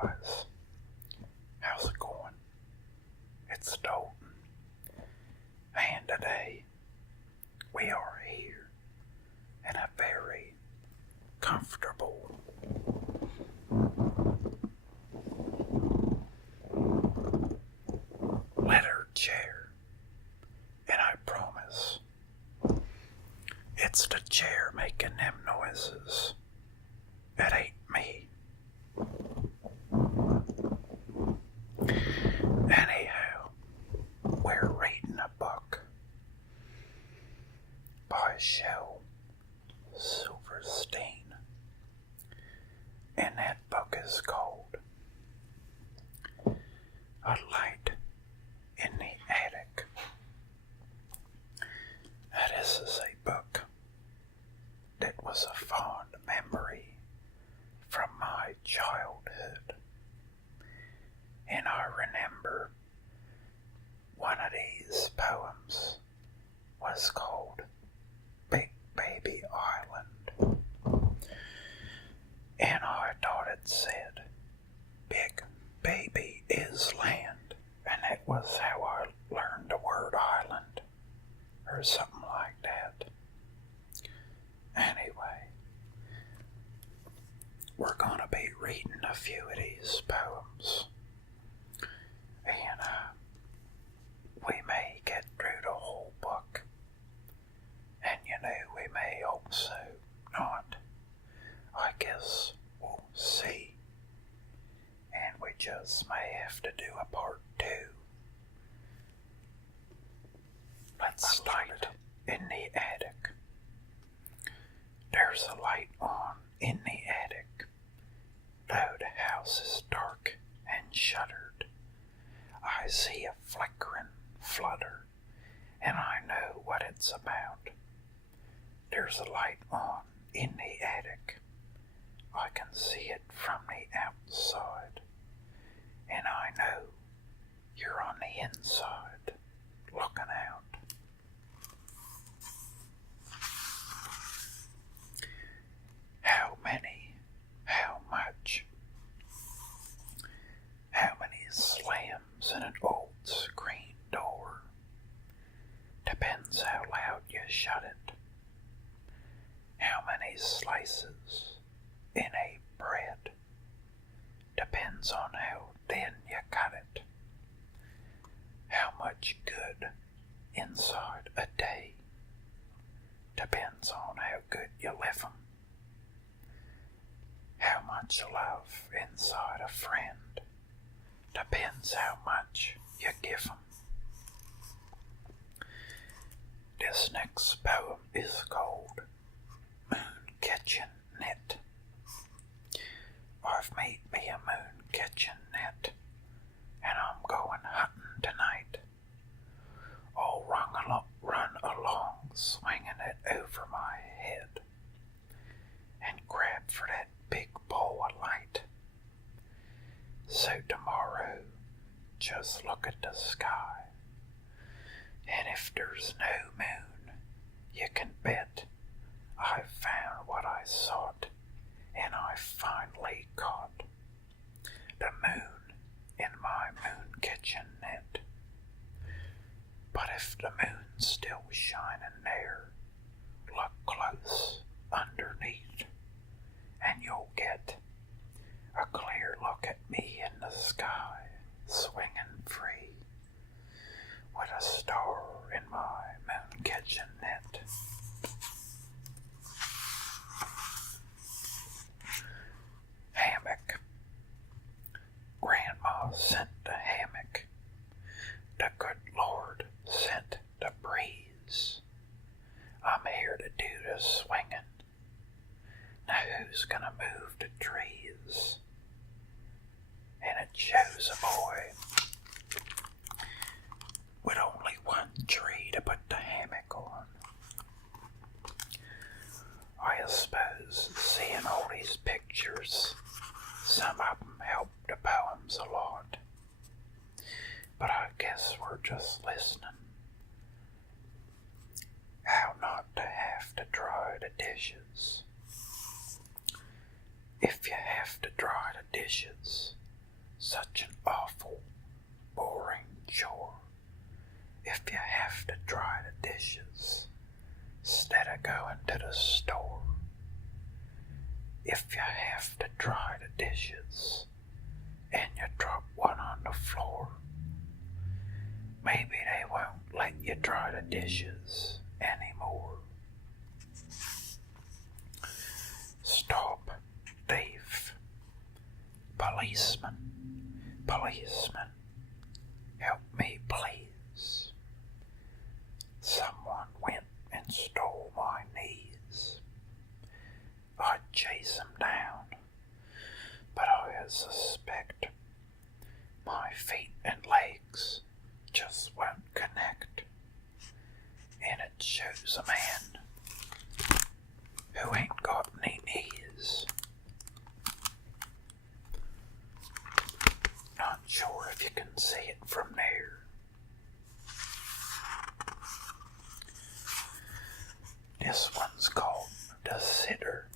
guys. How's it going? It's Dalton. And today we are here in a very comfortable leather chair. And I promise it's the chair making them noises. It ain't me. Anyhow, we're reading a book by Shel Silverstein, and that book is called A Light in the Attic. Now, this is a book that was a fond memory from my childhood. And I remember one of these poems was called Big Baby Island. And I thought it said, Big Baby is land. And that was how I learned the word island, or something like that. Anyway, we're gonna be reading a few of these poems. And we may get through the whole book. And we may also not. I guess we'll see. And we just may have to do a part 2. Let's start in the attic. There's a light on in the attic, though the house is dark and shuttered. I see a flickering flutter, and I know what it's about. There's a light on in the attic. I can see it from the outside, and I know you're on the inside, looking out. How many? How much? How many slams in an old screen door? Depends how loud you shut it. How many slices in a bread? Depends on how thin you cut it. How much good inside a day? Depends on how good you live 'em. How much love inside a friend? Depends how much you give 'em. This next poem is called Moon Kitchen Net. I've made me a moon kitchen net, and I'm going hunting tonight. I'll run along, swinging it over my head, and grab for that big ball of light. So tomorrow, just look at the sky, and if there's no moon, you can bet I've found what I sought, and I finally caught the moon in my moon kitchen net. But if the moon's still shining there, look close underneath, and you'll get a clear look at me in the sky, swinging free, with a star in my moon kitchen net. Hammock. Grandma sent the hammock. The good Lord sent the breeze. I'm here to do the swinging. Now who's gonna move the trees? And it shows a boy with only one tree to put the hammock on. I suppose seeing all these pictures, some of them help the poems a lot. But I guess we're just listening. How not to have to dry the dishes. If you have to dry the dishes, such an awful, boring chore if you have to dry the dishes instead of going to the store. If you have to dry the dishes and you drop one on the floor, maybe they won't let you dry the dishes anymore. Stop, thief. Policeman, policeman, help me please. Someone went and stole my knees. I'd chase him down, but I suspect my feet and legs just won't connect. And it shows a man who ain't got any knees. Not sure if you can see it from there. This one's called The Sitter.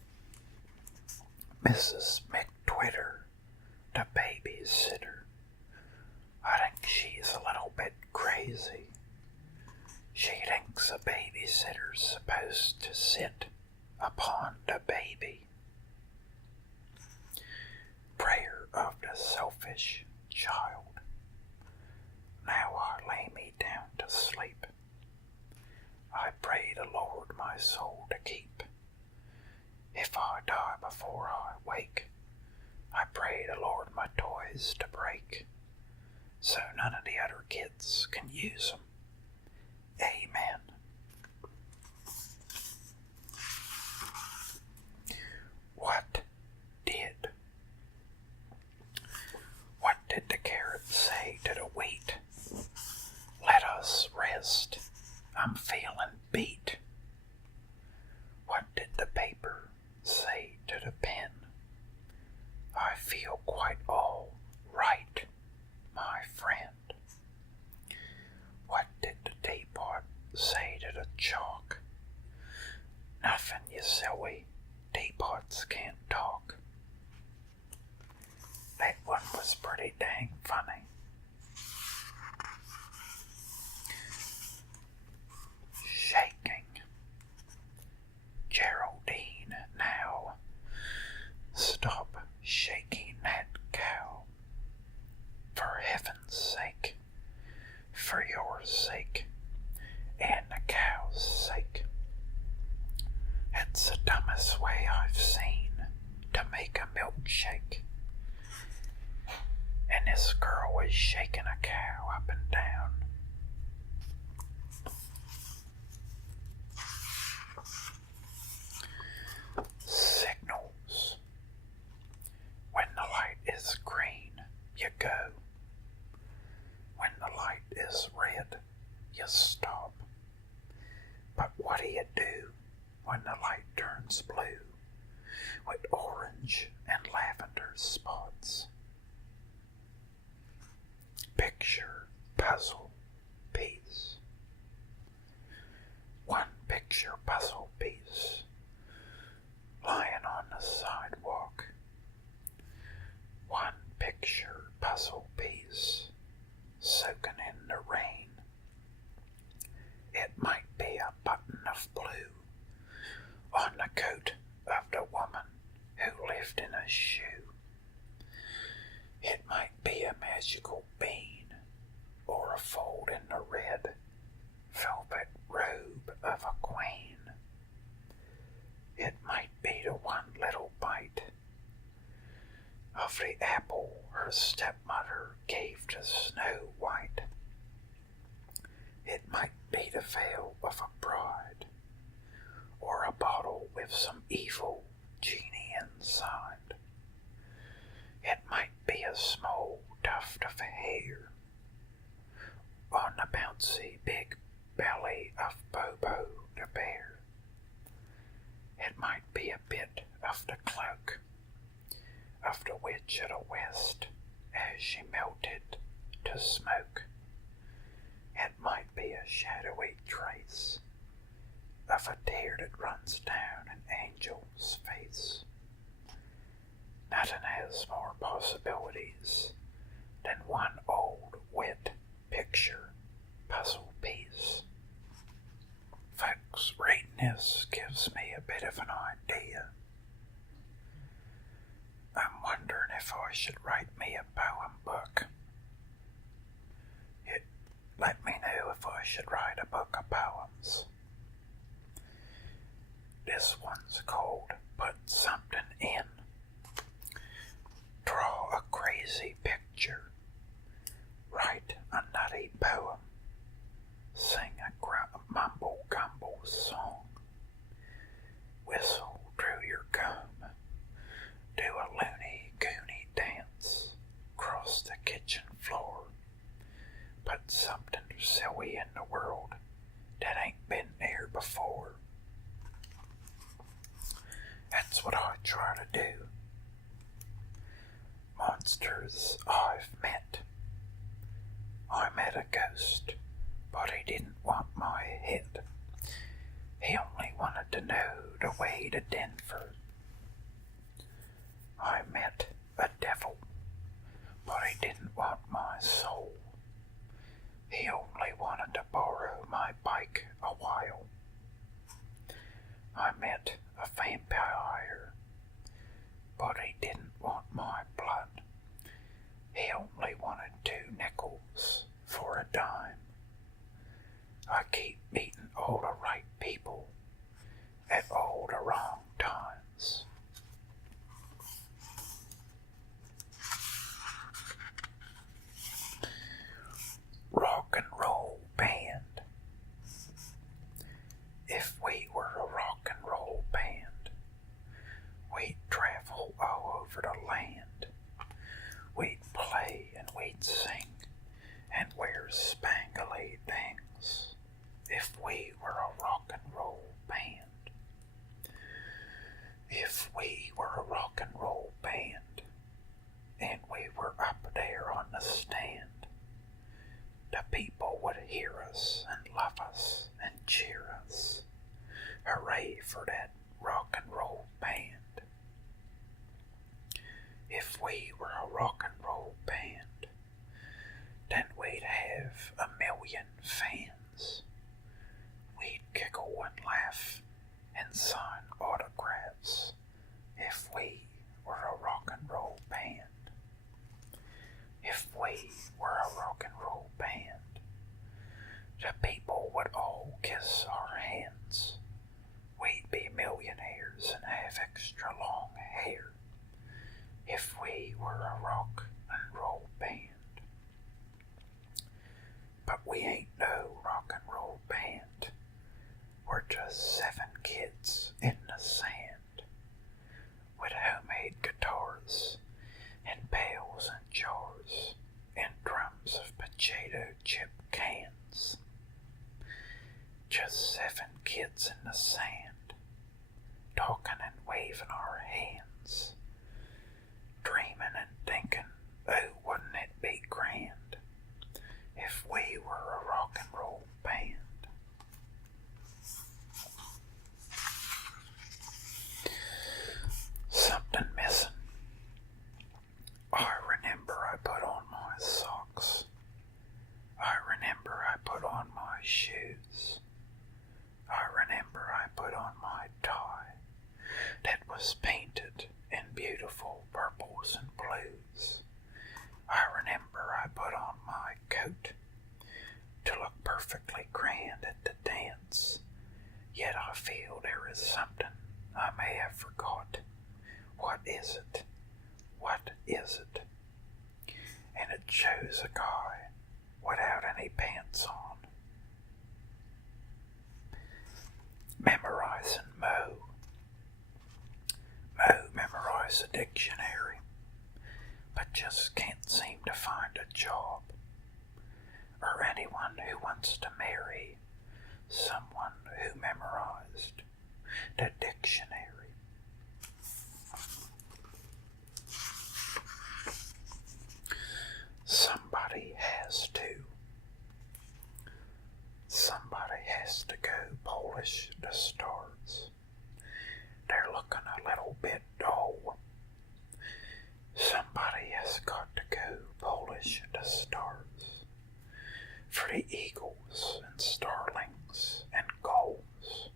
Mrs. McTwitter, the babysitter. I think she's a little bit crazy. She thinks a babysitter's supposed to sit upon the baby. Prayer of the selfish child. Now I lay me down to sleep. I pray the Lord my soul to keep. If I die before I wake, I pray the Lord my toys to break, so none of the other kids can use them. Amen. What did the carrot say to the wheat? Let us rest. I'm feeling beat. What did the paper say to the pen? I feel quite all right, my friend. What did the teapot say to the chalk? Nothing, you silly. Teapots can't talk. That one was pretty dang funny. Shaking. Geraldine, now. Stop shaking that cow. For heaven's sake. For your sake. And the cow's sake. It's the dumbest way I've seen to make a milkshake. And this girl was shaking a cow up and down. Signals. When the light is green, you go. When the light is red, you stop. But what do you do when the light turns blue with orange and lavender spots? Picture puzzle piece. One picture puzzle piece lying on the sidewalk. One picture puzzle piece soaking in the rain. It might be a button of blue on the coat of the woman who lived in a shoe. It might be a magical bean or a fold in the red velvet robe of a queen. It might be the one little bite of the apple her stepmother gave to Snow White. It might be the veil of a bride, or a bottle with some evil genie inside. It might be a small tuft of hair on the bouncy big belly of Bobo the bear. It might be a bit of the cloak of the Witch of the West as she melted to smoke. It might be a shadowy trace of a tear that runs down an angel's face. Nothing has more possibilities than one old wet picture puzzle piece. Folks, reading this gives me a bit of an idea. I'm wondering if I should write me a poem book. Let me know if I should write a book of poems. This one's called Put Something In. Draw a crazy picture. Write a nutty poem. Sing a mumble-gumble song. Whistle through your gum. Do a loony-goony dance. Cross the kitchen floor. Put something silly in the world that ain't been there before. That's what I try to do. Monsters I've met. I met a ghost, but he didn't want my head. He only wanted to know the way to Denver. I met a devil, but he didn't want my soul. He only wanted to borrow my bike a while. I met a vampire, but he didn't want my blood. He only wanted 2 nickels for a dime. I keep meeting all the right people at all the wrong times. Rock and roll band. If we were a rock and roll band, we'd travel all over the land. We'd play and we'd sing and wear spangly things. If we were a rock and roll band. If we were a rock and roll band and we were up there on the stand, the people would hear us and love us and cheer us. Hooray for that rock and roll band. If we were a rock and roll band, then we'd have 1,000,000 fans. We'd giggle and laugh and sign autographs if we were a rock and roll band. If we were a rock and roll band, the people would all kiss our hands. We'd be millionaires and have extra long hair. If we were a rock and roll band. But we ain't no rock and roll band. We're just 7 kids in the sand with homemade guitars and pails and jars and drums of potato chip cans. Just 7 kids in the sand, talking and waving our hands, dreaming and thinking, oh, wouldn't it be grand if we were a rock and roll band. Something missing. I remember I put on my socks. I remember I put on my shoes. I remember I put on my tie that was painted in beautiful purples and blues. I remember I put on my coat to look perfectly grand at the dance. Yet I feel there is something I may have forgot. What is it? What is it? And it shows a guy without any pants on. Memorizing Mo. Mo memorized a dictionary, but just can't seem to find a job. Or anyone who wants to marry someone who memorized the dictionary. Somebody has to. Somebody has to go polish the stars. They're looking a little bit dull. Somebody has got to go polish doves and starlings and gulls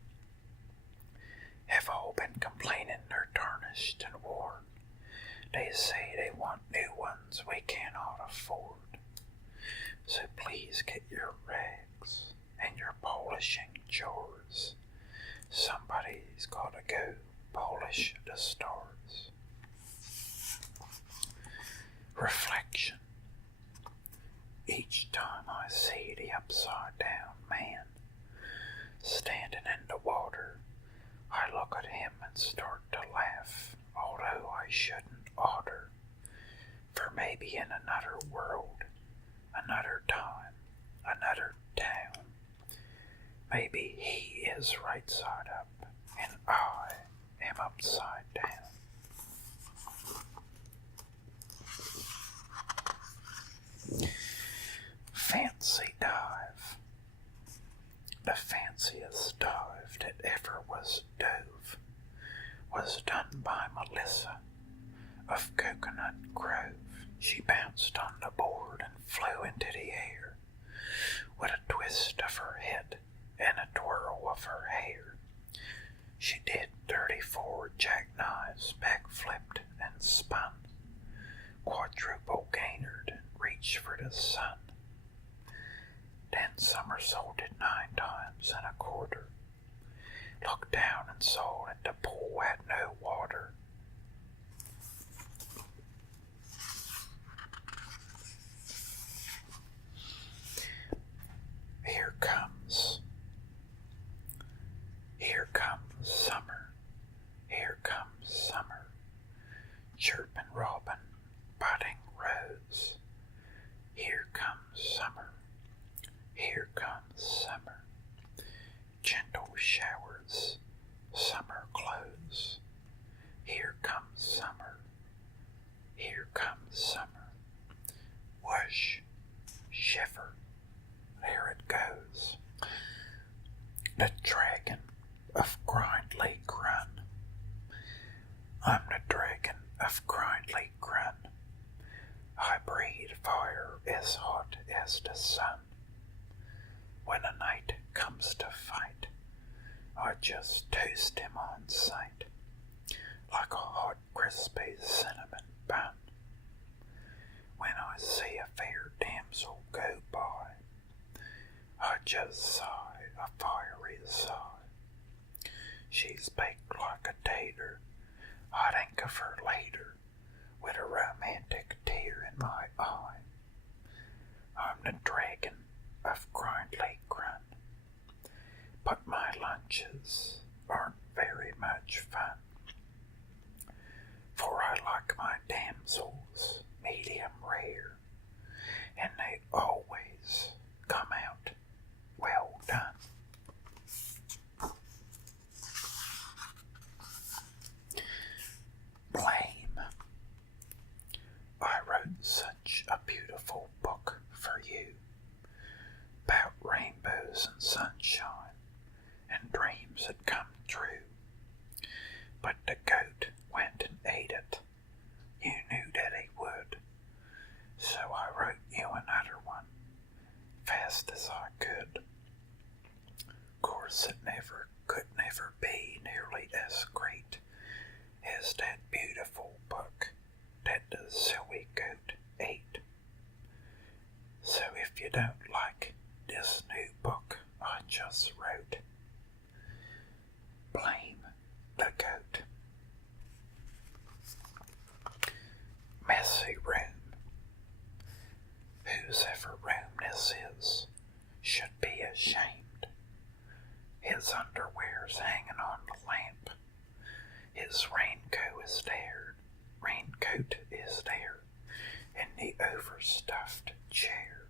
have all been complaining they're tarnished and worn. They say they want new ones we cannot afford. So please get your rags and your polishing jars. Somebody's gotta go polish the stars. Reflection. Each time I see the upside down man standing in the water, I look at him and start to laugh, although I shouldn't oughter. For maybe in another world, another time, another town, maybe he is right side up and I am upside down. Fancy dive. The fanciest dive that ever was dove was done by Melissa of Coconut Grove. She bounced on the board and flew into the air with a twist of her head and a twirl of her hair. She did 34 jackknives, backflipped and spun, quadruple gainered and reached for the sun. Then somersaulted 9 times and a quarter, looked down and saw that the pool had no water. Here comes summer, here comes summer, chirping robin, budding rose. Here comes summer, here comes summer, gentle showers, summer clothes. Here comes summer, here comes summer, whoosh, shiver, there it goes. The dragon of Grindley Grun. I'm the dragon of Grindley Grun. I breathe fire as hot as the sun. When a knight comes to fight, I just toast him on sight, like a hot crispy cinnamon bun. When I see a fair damsel go by, I just sigh a fiery sigh. She's baked like a tater, I'd think of her later, with a romantic tear in my eye. I'm the dragon of Grindley Grun, but my lunches aren't very much fun, for I like my damsels medium rare, and they always come out well done. Blame. I wrote such a beautiful book for you, about rainbows and sunshine and dreams that come true. But the goat went and ate it. You knew that he would. So I wrote you another one, fast as I could. Course it could never be nearly as great as that beautiful book that the silly goat ate. So if you don't like this new book I just wrote, blame the goat. Messy room. Whosever room this is should be ashamed. His underwear's hanging on the lamp. His raincoat is there in the overstuffed chair,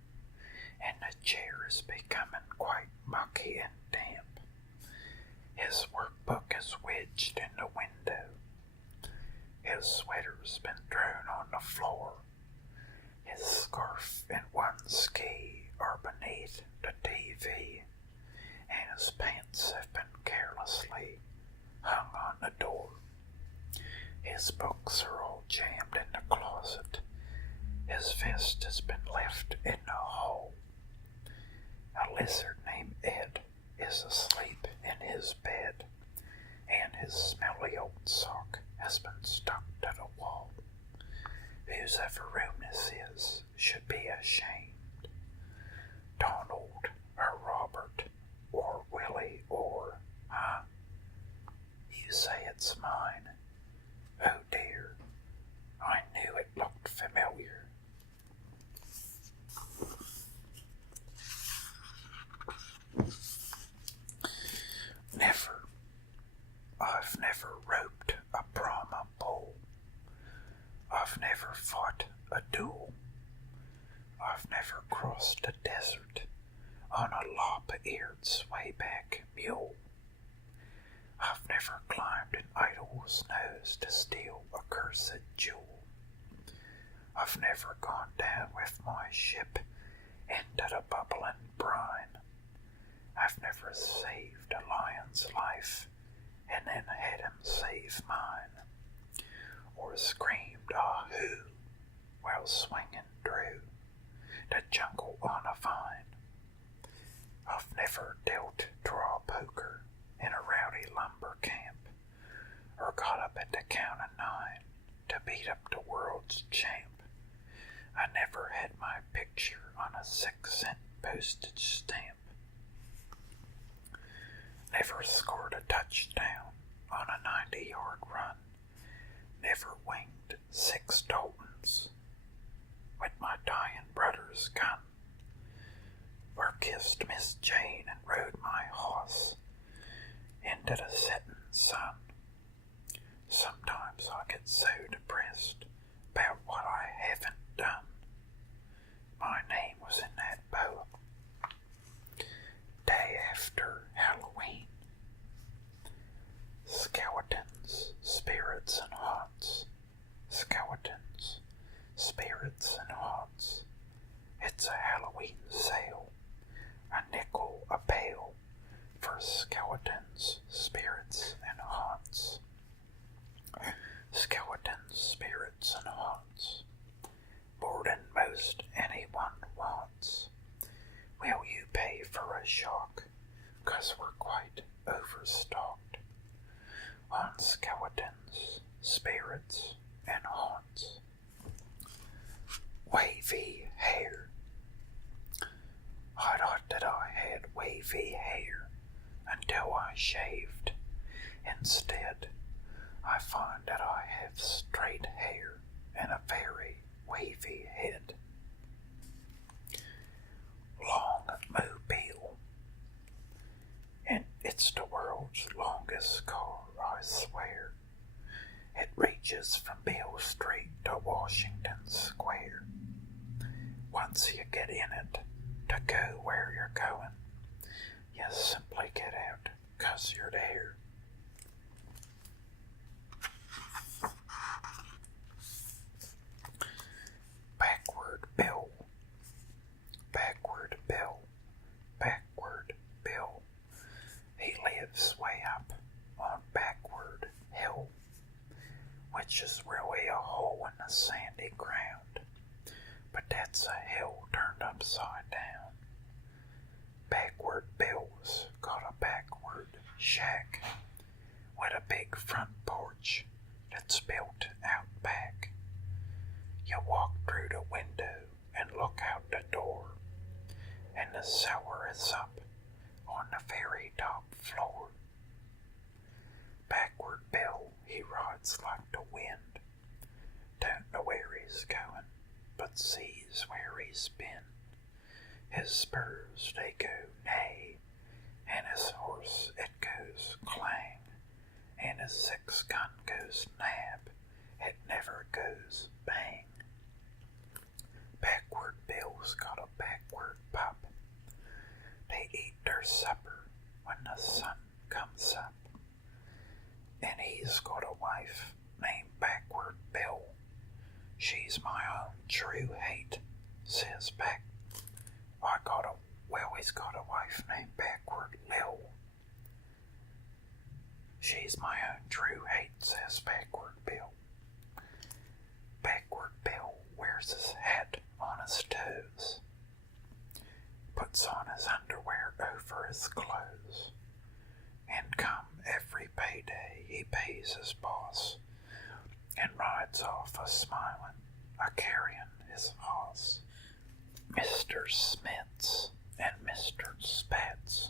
and the chair is becoming quite mucky and damp. His workbook is wedged in the window. His sweater's been thrown on the floor. His scarf and one ski are beneath the TV, and his pants have been carelessly hung on the door. His books are all jammed in the closet. His vest has been left in the hall. A lizard named Ed is asleep in his bed, and his smelly old sock has been stuck to the wall. Whosever room this is should be ashamed. Donald or Robert or Willie or, you say it's mine. Oh dear, I knew it looked familiar. I've never roped a Brahma bull. I've never fought a duel. I've never crossed a desert on a lop-eared swayback mule. I've never climbed an idol's nose to steal a cursed jewel. I've never gone down with my ship into the bubbling brine. I've never saved a lion's life and then had him save mine, or screamed "Ah-hoo" while swinging through the jungle on a vine. I've never dealt draw poker in a rowdy lumber camp, or got up at the count of 9 to beat up the world's champ. I never had my picture on a 6-cent postage stamp. Never scored a touchdown on a 90-yard run. Never winged 6 Daltons with my dying brother's gun. Or kissed Miss Jane and rode my horse into the setting sun. Sometimes I get so depressed about what I haven't done. My name was in that poem. Day after Halloween. Skeletons, spirits, and haunts. Skeletons, spirits, and haunts. It's a Halloween sale. A nickel a pail for skeletons, spirits, and haunts. Skeletons, spirits, and haunts. More than most anyone wants. Will you pay for a shock? 'Cause we're quite overstocked on skeletons, spirits, and haunts. Wavy hair. I thought that I had wavy hair until I shaved. Instead, I find that I have straight hair and a very wavy head. Long mobile. And it's the world's longest car, I swear. It reaches from Beale Street to Washington Square. Once you get in it, to go where you're going, you simply get out 'cause you're there. Backward Bill. Backward Bill. Backward Bill. He lives way up on Backward Hill, which is really a hole in the sandy ground, but that's a hill turned upside down. Backward Bill's got a backward shack with a big front porch that's built out back. You walk through the window and look out the door, and the cellar is up on the very top floor. Backward Bill, he rides like the wind. Don't know where he's going, but sees where he's been. His spurs, they go neigh, and his horse, it goes clang, and his 6-gun goes nab, it never goes bang. Backward Bill's got a backward pup. They eat their supper when the sun comes up. And he's got a wife named Backward Bill. She's my own true hate, says he's got a wife named Backward Lil. She's my own true hate, says Backward Bill. Backward Bill wears his hat on his toes, puts on his underwear sees his boss and rides off a-smiling, a-carrying his hoss. Mr. Smiths and Mr. Spats.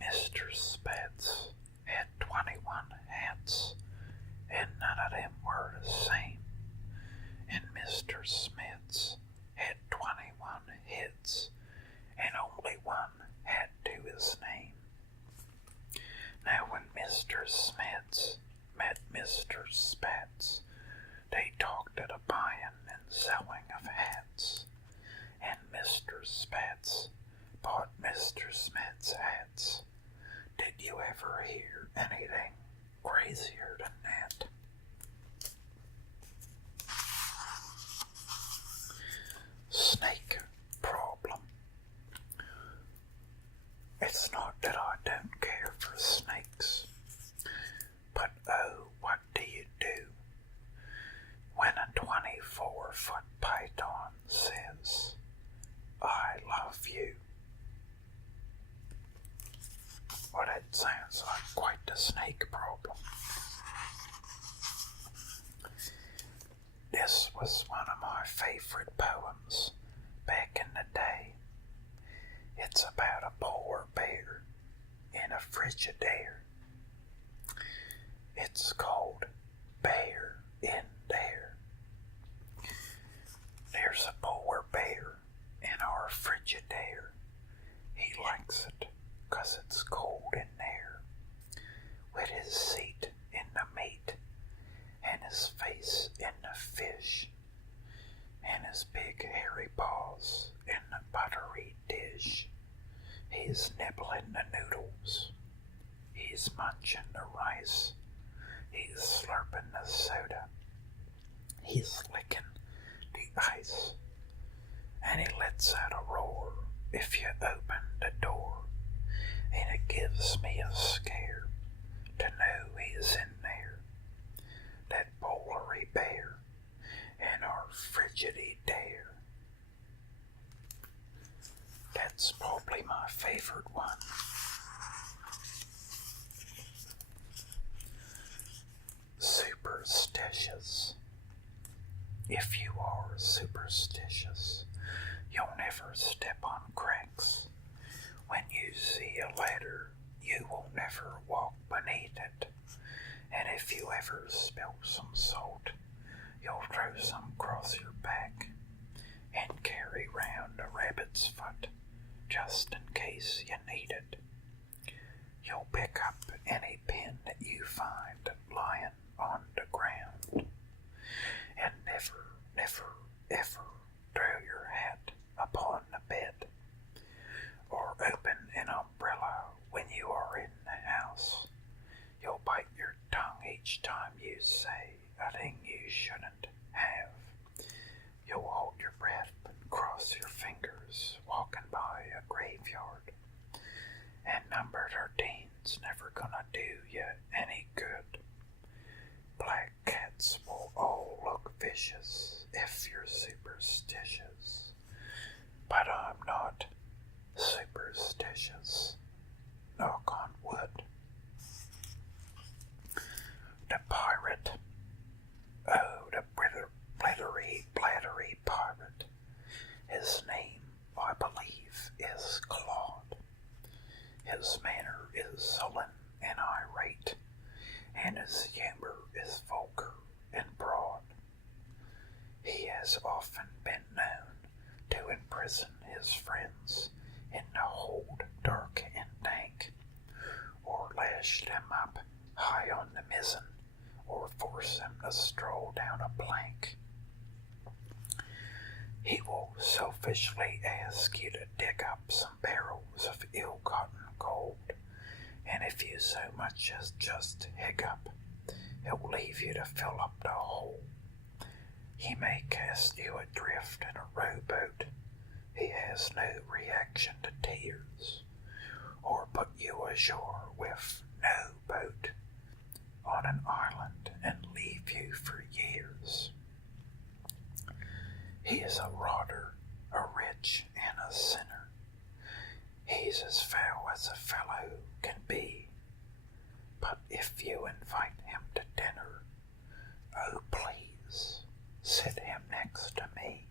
Mr. Spats had 21 hats, and none of them were the same. And Mr. Smiths had 21 heads, and only one had to his name. Now when Mr. Smiths met Mr. Spats, they talked of the buying and selling of hats, and Mr. Spats bought Mr. Smith's hats. Did you ever hear anything crazier than that? Snake problem. It's not that I don't care for snakes, but oh, what do you do when a 24-foot python says, "I love you"? Well, that sounds like quite the snake problem. This was one of my favorite poems back in the day. It's about a polar bear in a Frigidaire. It's called Bear in There. There's a polar bear in our Frigidaire. He likes it 'cause it's cold in there, with his seat in the meat, and his face in the fish, and his big hairy paws in the buttery dish. He's nibbling the noodles, he's munching the rice, he's slurping the soda, he's licking the ice, and he lets out a roar if you open the door, and it gives me a scare to know he's in there, that polary bear in our Frigidaire. That's probably my favorite one. Superstitious. If you are superstitious, you'll never step on cracks. When you see a ladder, you will never walk beneath it. And if you ever spill some salt, you'll throw some across your back and carry round a rabbit's foot just in case you need it. You'll pick up any pin that you find lying on the ground, and never, never, ever throw your hat upon the bed, or open an umbrella when you are in the house. You'll bite your tongue each time you say a thing you shouldn't have. You'll hold your breath and cross your fingers walking by a graveyard. And number 13's never gonna do you any good. Black cats will all look vicious if you're superstitious. But I'm not superstitious. Knock on wood. The pirate. Oh, the blittery, blattery pirate. His name, I believe, is Claude. His manner is sullen and irate, and his humor is vulgar and broad. He has often been known to imprison his friends in the hold dark and dank, or lash them up high on the mizzen, or force them to stroll down a plank. He will selfishly ask you to dig up some barrels of ill-gotten gold, and if you so much as just hiccup, he'll leave you to fill up the hole. He may cast you adrift in a rowboat. He has no reaction to tears, or put you ashore with no boat on an island and leave you for years. He is a rodder, a rich, and a sinner. He's as foul as a fellow can be, but But if you invite him to dinner, oh please, sit him next to me.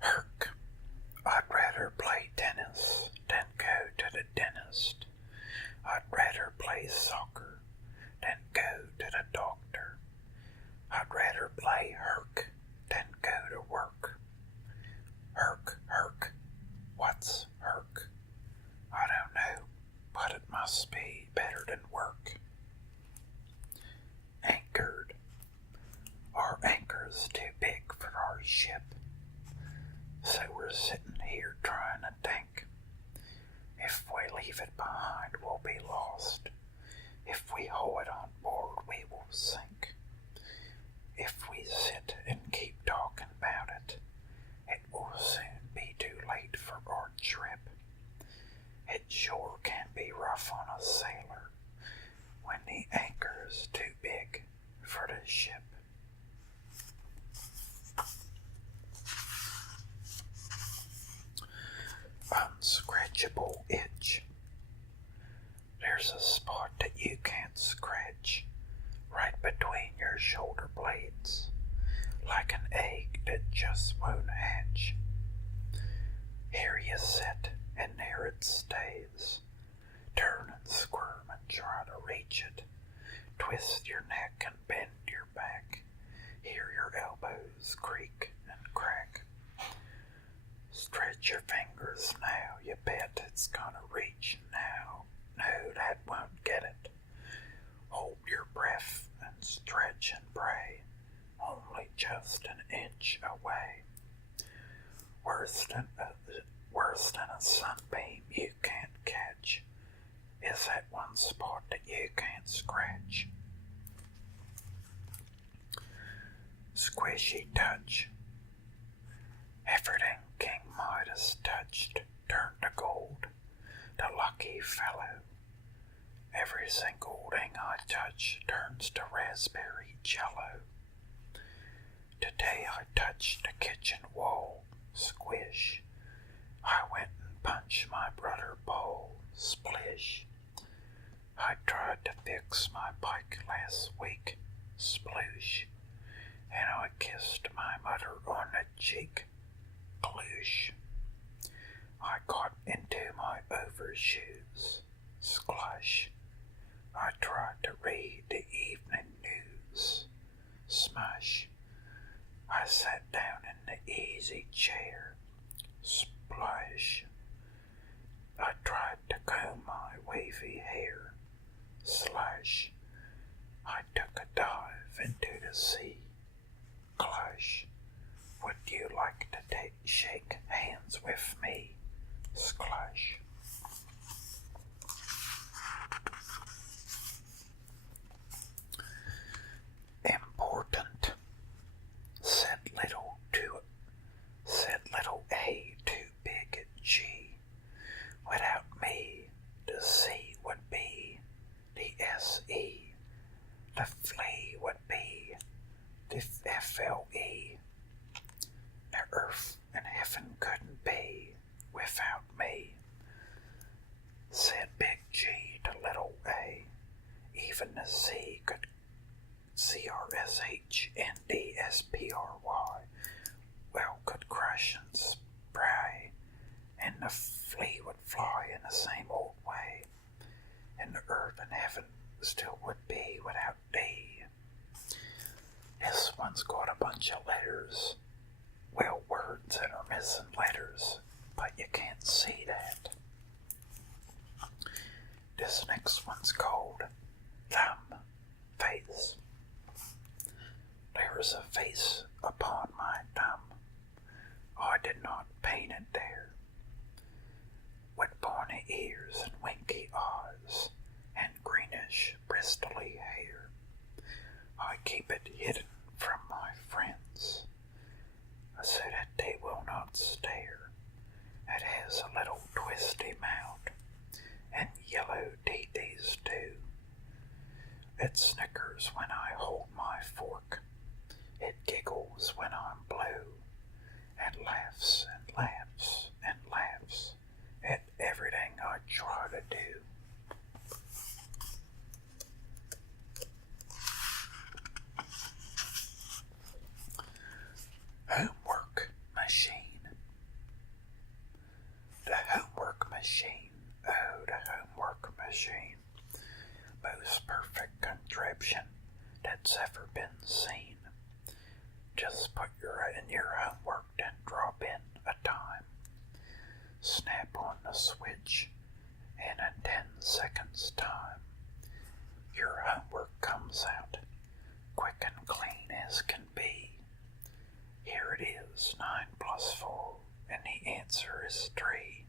Herc, I'd rather play tennis than go to the dentist. I'd rather play soccer than go to the doctor. I'd rather play Herc than go to work. Herc, Herc, what's Herc? I don't know, but it must be better than work. Anchored. Our anchor's too big for our ship, so we're sitting here trying to think. If we leave it behind, we'll be lost. If we haul it on board, we will sink. If we sit and keep talking about it, it will soon be too late for our trip. It sure can be rough on a sailor when the anchor's too big for the ship. Unscratchable itch. There's a spot that you can't scratch, right between your shoulder blades, like an egg that just won't hatch. Here you sit, and there it stays. Turn and squirm and try to reach it. Twist your neck and bend your back. Hear your elbows creak and crack. Stretch your fingers now, you bet it's gonna reach now. No, that won't get it. Hold your breath and stretch and pray, only just an inch away. Worse than a sunbeam you can't catch is that one spot that you can't scratch. Squishy touch. Everything King Midas touched turned to gold, the lucky fellow. Every single thing I touch turns to raspberry jello. Today I touched the kitchen wall, squish. I went and punched my brother Paul, splish. I tried to fix my bike last week, sploosh. And I kissed my mother on the cheek, kloosh. I got into my overshoes, sklush. I tried to read the evening news, smush. I sat down in the easy chair, splash. I tried to comb my wavy hair, slash. I took a dive into the sea, clash. Would you like to shake hands with me, splash? Important. Said little A to big G. Without me, the C would be the SE. The flea would be the FLE. The earth and heaven couldn't be without me. Said big G to little A. Even the C could CRSHNDSPRY, well, could crush and spray, and the flea would fly in the same old way, and the earth and heaven still would be without thee. This one's got a bunch of letters, well, words that are missing letters, but you can't see that. This next one's called thumb, face. There is a face upon my thumb. I did not paint it there. With pointy ears and winky eyes and greenish bristly hair, I keep it hidden from my friends, so that they will not stare. It has a little twisty mouth and yellow teethies too. It snickers when I hold my fork. It giggles when I'm blue, and laughs try to do. Homework machine. The homework machine. Oh, the homework machine. Most perfect contraption that's ever been seen. Just put in your homework and drop in a time. Snap on the switch, and in 10 seconds time, your homework comes out, quick and clean as can be. Here it is, 9 plus 4, and the answer is 3.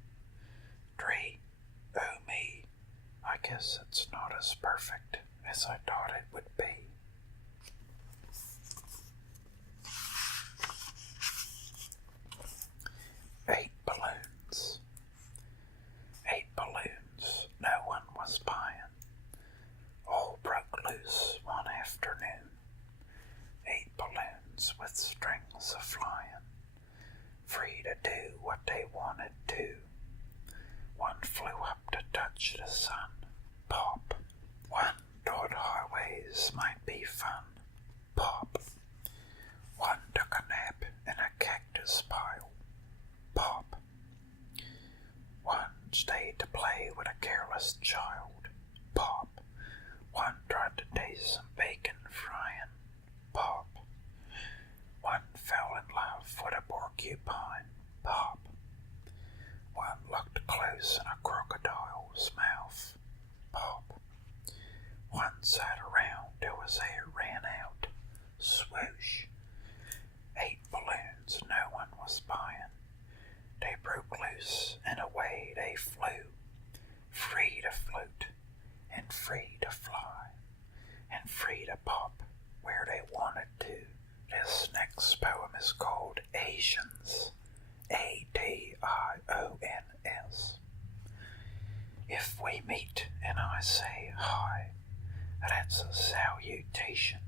3, oh me, I guess it's not as perfect as I thought it would be. Eight balloons. 8 balloons no one was buying. All broke loose one afternoon. 8 balloons with strings a-flying, free to do what they wanted to. One flew up to touch the sun. Pop. One thought highways might be fun. Pop. One took a nap in a cactus pile. Pop. One stayed to play with a careless child. Pop. One tried to taste some bacon frying. Pop. One fell in love with a porcupine. Pop. One looked close in a crocodile's mouth. Pop. One sat around till his air ran out. Swoosh. 8 balloons no one was buying. They broke loose and away they flew, free to float and free to fly and free to pop where they wanted to. This next poem is called Asians, Ations. If we meet and I say hi, that's a salutation.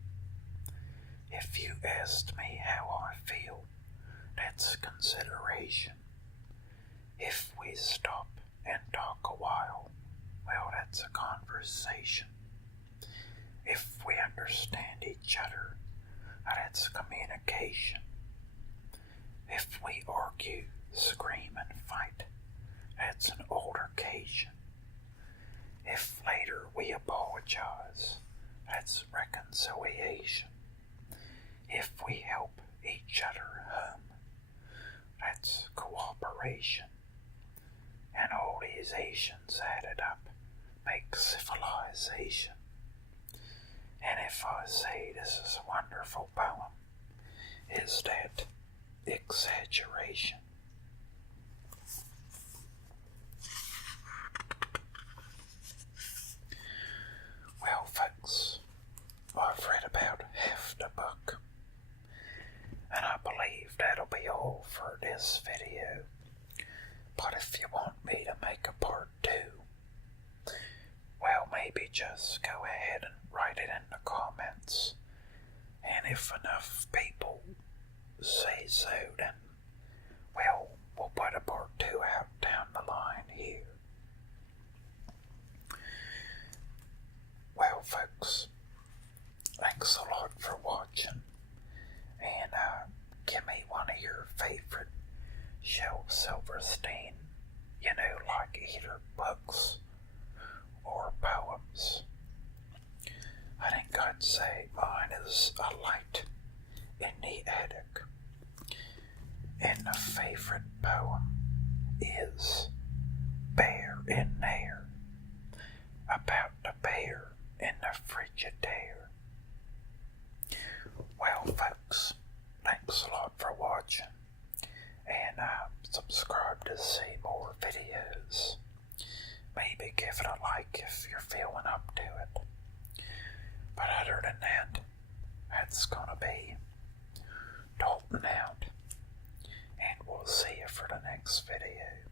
If you asked me how I feel, that's consideration. If we stop and talk a while, well, that's a conversation. If we understand each other, that's communication. If we argue, scream, and fight, that's an altercation. If later we apologize, that's reconciliation. If we help each other home, that's cooperation. And all these Asians added up make civilization. And if I say this is a wonderful poem, is that exaggeration? Well, folks, I've read about half the book, and I believe that'll be all for this video. But if you want me to make a part 2, well, maybe just go ahead and write it in the comments. And if enough people say so, then, well, we'll put a part 2 out down the line here. Well, folks, thanks a lot for watching. And give me one of your favorite Shel Silverstein, like either books or poems. I think I'd say mine is A Light in the Attic. And the favorite poem is Bear in There, about the bear in the Frigidaire. Well, folks, thanks a lot for watching. And subscribe to see more videos. Maybe give it a like if you're feeling up to it. But other than that, that's gonna be Dalton out. And we'll see you for the next video.